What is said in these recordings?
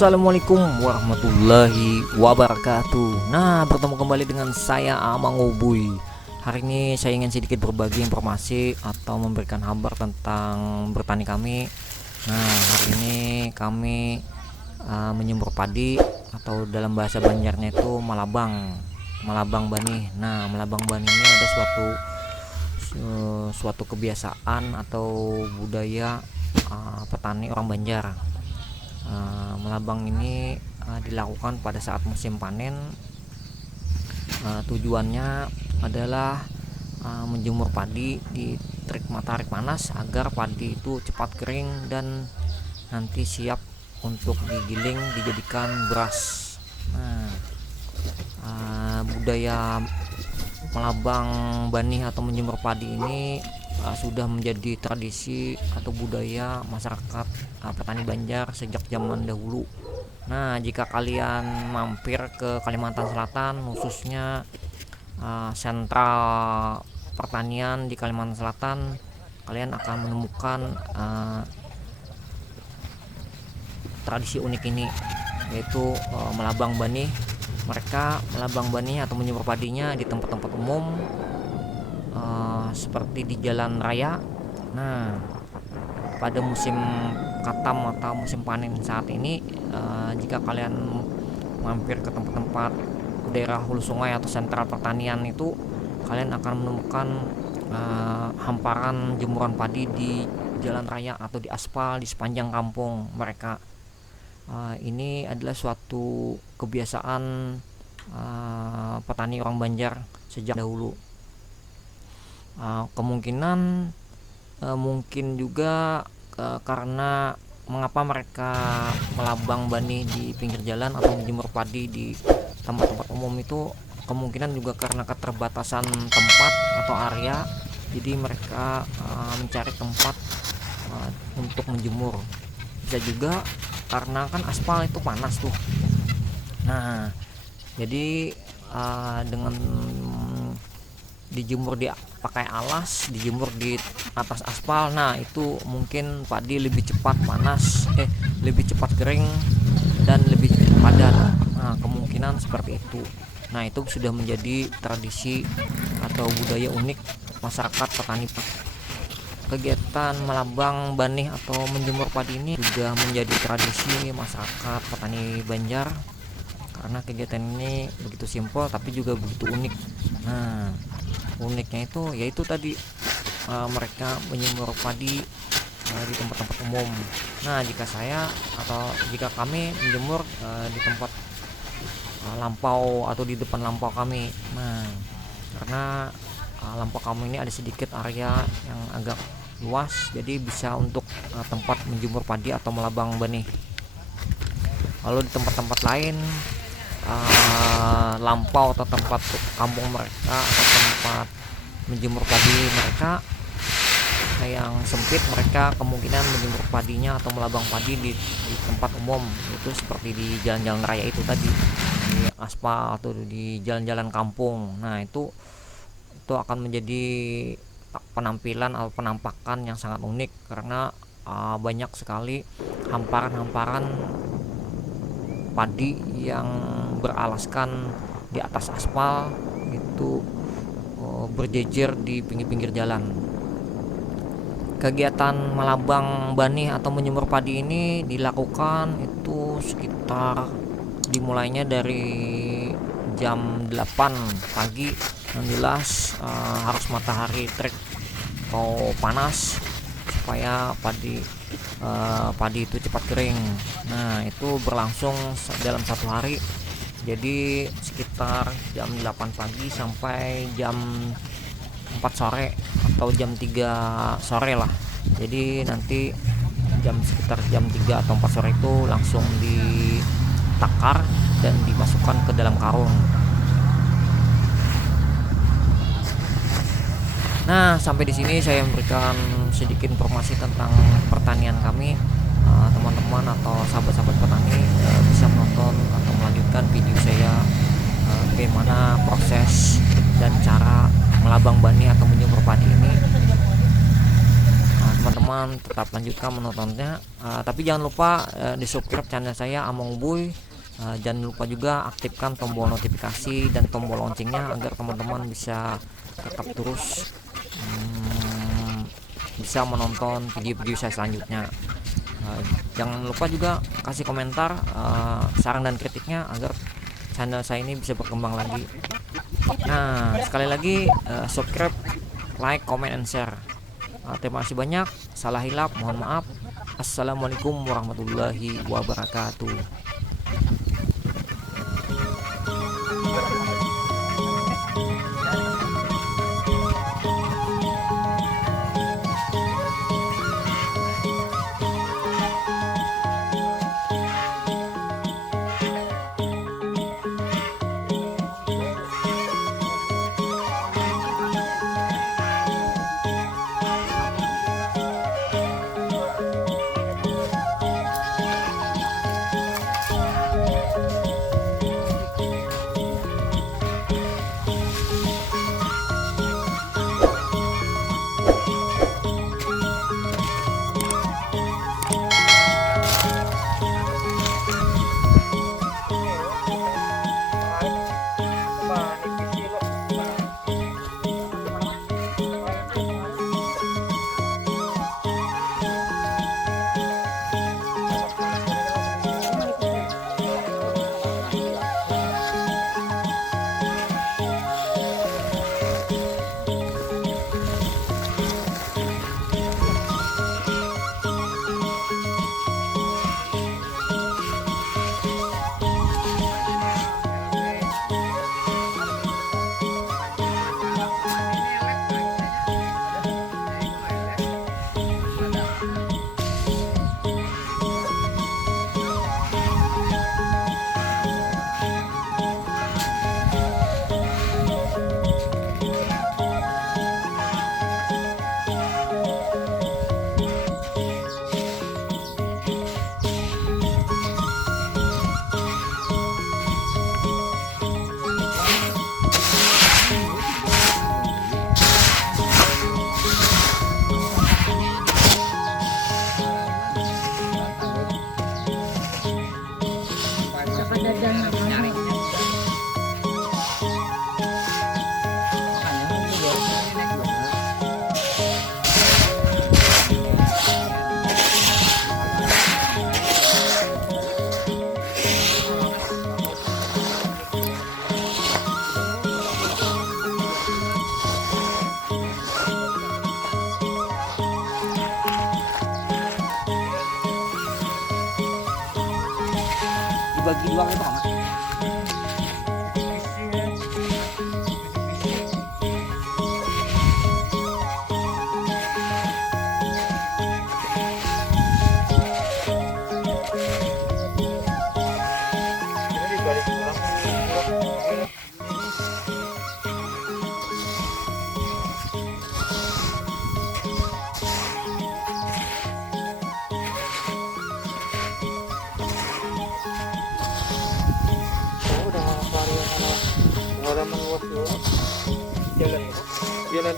Assalamualaikum warahmatullahi wabarakatuh. Nah, bertemu kembali dengan saya Amang Ubuy. Hari ini saya ingin sedikit berbagi informasi atau memberikan kabar tentang bertani kami. Nah, hari ini kami menyembur padi atau dalam bahasa Banjarnya itu malabang bani. Nah, malabang bani ini ada suatu kebiasaan atau budaya petani orang Banjar. Melabang ini dilakukan pada saat musim panen. Tujuannya adalah menjemur padi di terik matahari panas agar padi itu cepat kering dan nanti siap untuk digiling dijadikan beras. Nah, budaya melabang bani atau menjemur padi ini sudah menjadi tradisi atau budaya masyarakat petani Banjar sejak zaman dahulu. Nah, jika kalian mampir ke Kalimantan Selatan, khususnya sentral pertanian di Kalimantan Selatan, kalian akan menemukan tradisi unik ini, yaitu melabang bani. Mereka melabang bani atau menjemur padinya di tempat-tempat umum seperti di jalan raya. Nah, pada musim katam atau musim panen saat ini, jika kalian mampir ke tempat-tempat daerah hulu sungai atau sentral pertanian itu, kalian akan menemukan hamparan jemuran padi di jalan raya atau di aspal di sepanjang kampung mereka. Ini adalah suatu kebiasaan petani orang Banjar sejak dahulu. Kemungkinan mungkin juga karena mengapa mereka melabang bani di pinggir jalan atau menjemur padi di tempat-tempat umum itu, kemungkinan juga karena keterbatasan tempat atau area, jadi mereka mencari tempat untuk menjemur. Bisa juga karena kan aspal itu panas tuh. Nah, jadi dengan dijemur pakai alas, dijemur di atas aspal, nah itu mungkin padi lebih cepat lebih cepat kering dan lebih padat. Nah, kemungkinan seperti itu. Nah, itu sudah menjadi tradisi atau budaya unik masyarakat petani. Kegiatan melabang bani atau menjemur padi ini juga menjadi tradisi masyarakat petani Banjar, karena kegiatan ini begitu simpel tapi juga begitu unik. Nah, uniknya itu yaitu tadi mereka menjemur padi di tempat-tempat umum. Nah, jika kami menjemur di tempat lampau atau di depan lampau kami. Nah, karena lampau kami ini ada sedikit area yang agak luas, jadi bisa untuk tempat menjemur padi atau melabang bani. Lalu di tempat-tempat lain, lampau atau tempat kampung mereka atau tempat menjemur padi mereka yang sempit, mereka kemungkinan menjemur padinya atau melabang padi di tempat umum, itu seperti di jalan-jalan raya itu tadi, di aspal atau di jalan-jalan kampung. Nah, itu akan menjadi penampilan atau penampakan yang sangat unik, karena banyak sekali hamparan-hamparan padi yang beralaskan di atas aspal itu berjejer di pinggir-pinggir jalan. Kegiatan melabang bani atau menjemur padi ini dilakukan itu sekitar dimulainya dari jam 8 pagi. Yang jelas harus matahari terik atau panas supaya padi itu cepat kering. Nah, itu berlangsung dalam satu hari, jadi sekitar jam 8 pagi sampai jam 4 sore atau jam 3 sore lah. Jadi nanti sekitar jam 3 atau 4 sore itu langsung ditakar dan dimasukkan ke dalam karung. Nah, sampai di sini saya memberikan sedikit informasi tentang pertanian kami. Teman-teman atau sahabat-sahabat petani bisa menonton atau melanjutkan video saya bagaimana proses dan cara melabang bani atau menjemur padi ini. teman-teman tetap lanjutkan menontonnya. Tapi jangan lupa di subscribe channel saya Among Boy. Jangan lupa juga aktifkan tombol notifikasi dan tombol loncengnya agar teman-teman bisa tetap terus bisa menonton video-video saya selanjutnya. Jangan lupa juga kasih komentar saran dan kritiknya agar channel saya ini bisa berkembang lagi. Nah, sekali lagi subscribe, like, comment, and share. Terima kasih banyak. Salah hilap mohon maaf. Assalamualaikum warahmatullahi wabarakatuh. Dibagi dua itu kan? Jalan.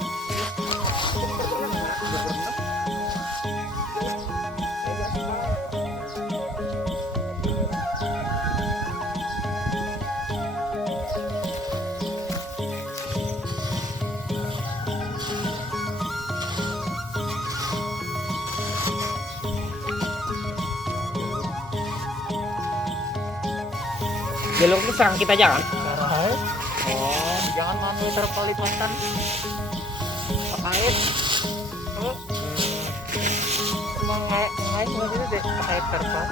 Jalur itu serang kita jalan. Oh, jangan manual terpelipatan. Pakait. Oh. Emang ngait itu deh pakait terpal.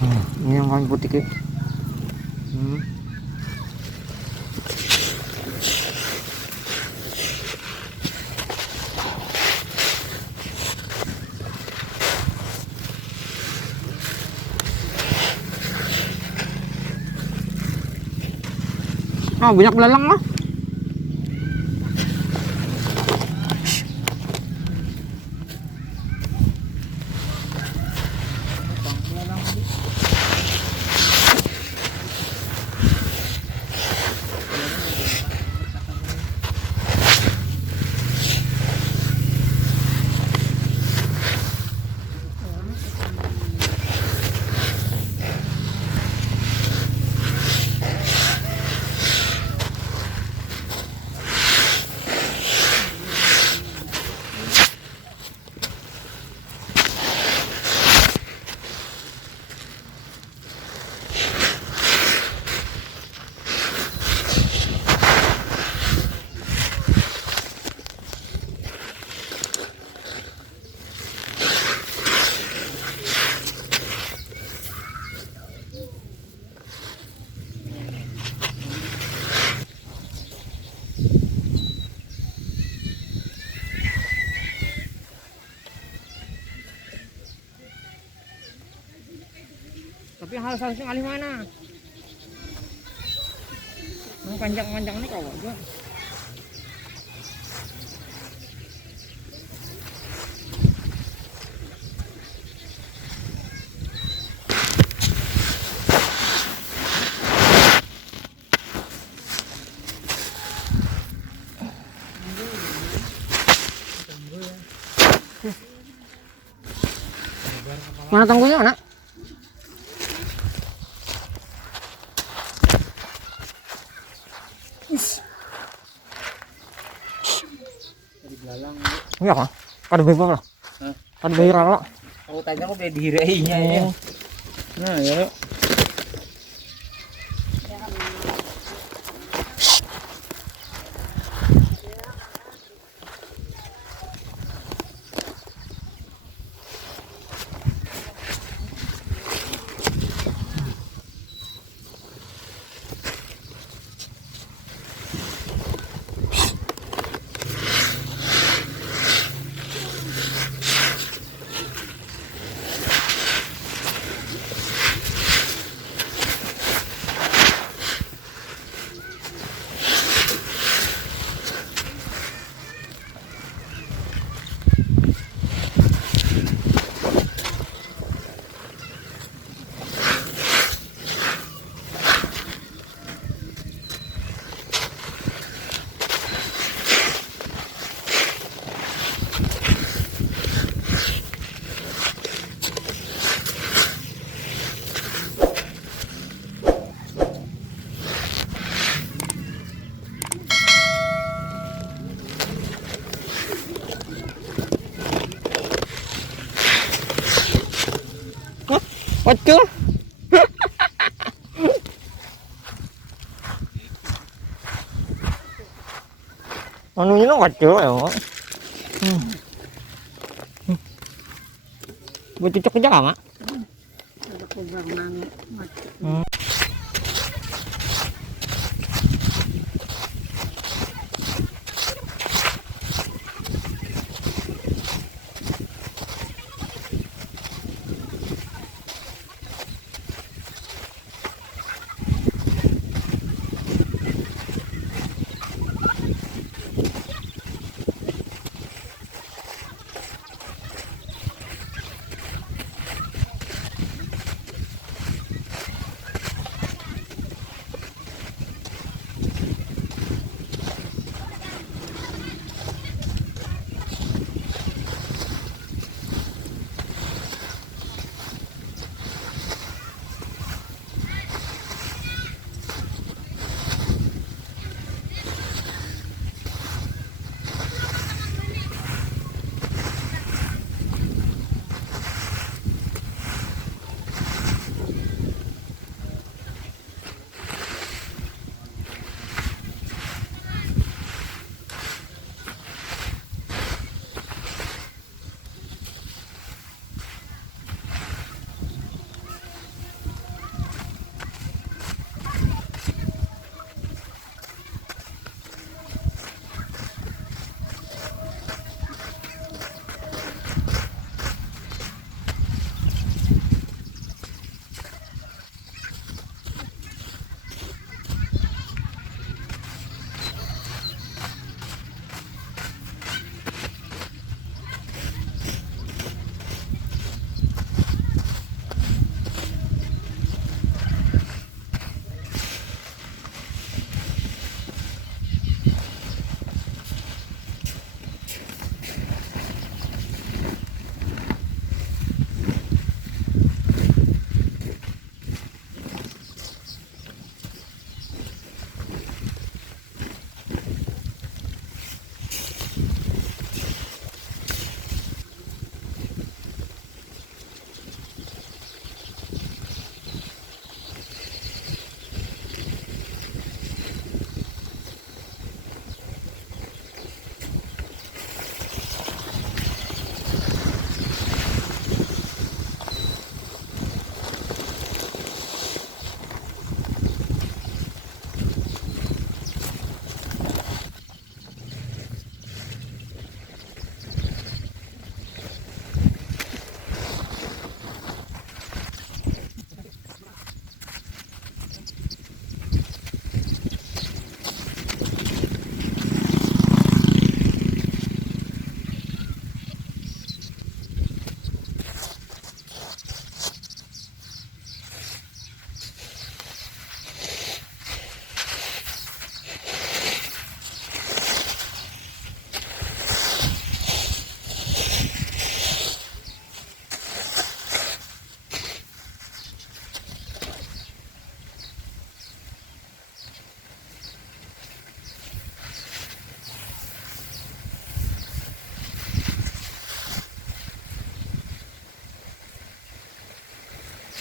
Ini yang paling putih ki. Banyak belalang lah. Tapi hal seharusnya kali mana? Yang panjang-panjang ini kau aja. Mana tangguhnya, Nak? Iya kan? Ada bebek lah. Ada bayi rala. Aku tanya kok beda dirainya ya. Nah, ya. Kecil. Anunya nó kecil ya, Mak. Buat cocok aja, Mak.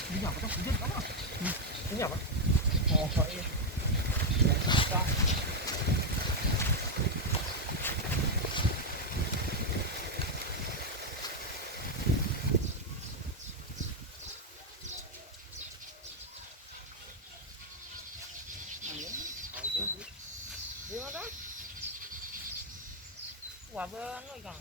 Ini apa tuh? Ini apa? Ini apa? Oh, iya. Gimana? Wah, bener Kang.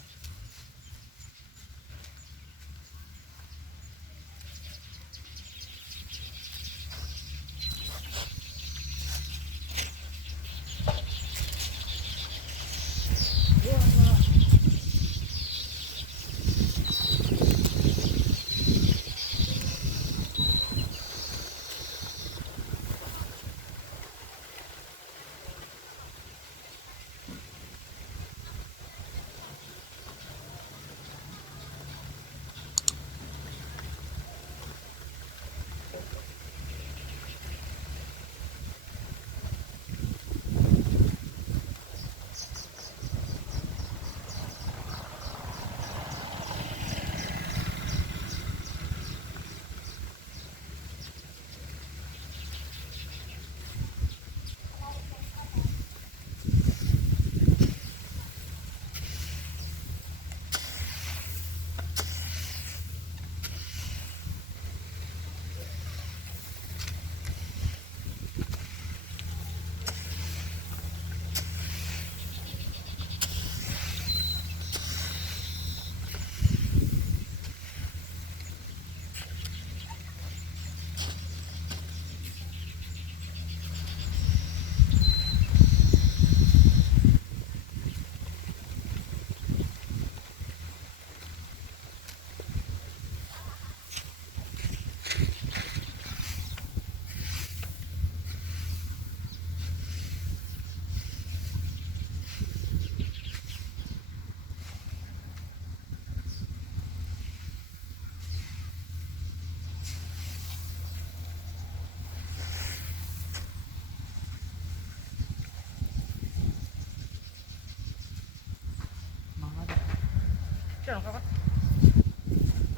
Siapa kawan?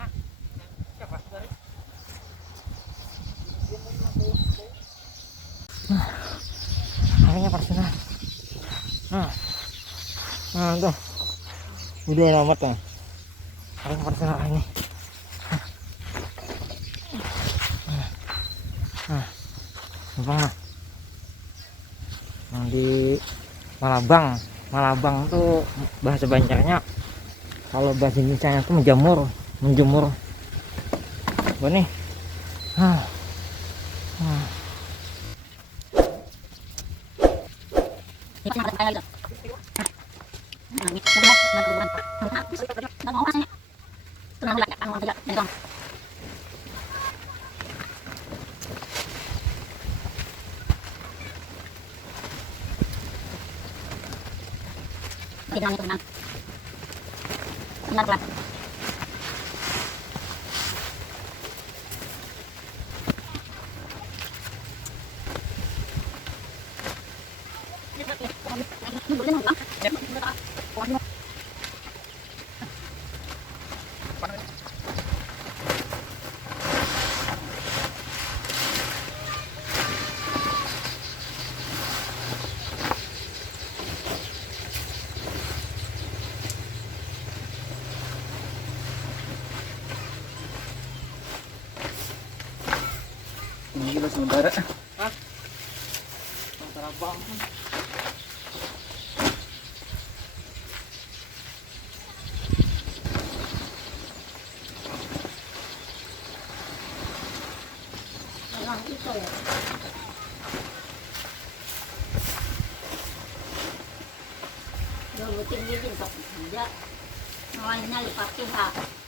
Hah? Siapa? Dari? Akhirnya parasnya. Nah tuh udah amat ya. Akhirnya parasnya ini. Gampang lah. Yang di Malabang tuh bahasa Banjarnya, kalau bahasa Indonesia tuh menjemur. Apa nih? Ini kita sementara. Sementara bang. Tinggi-tinggi sok. Dia, mulainya dipakai hak.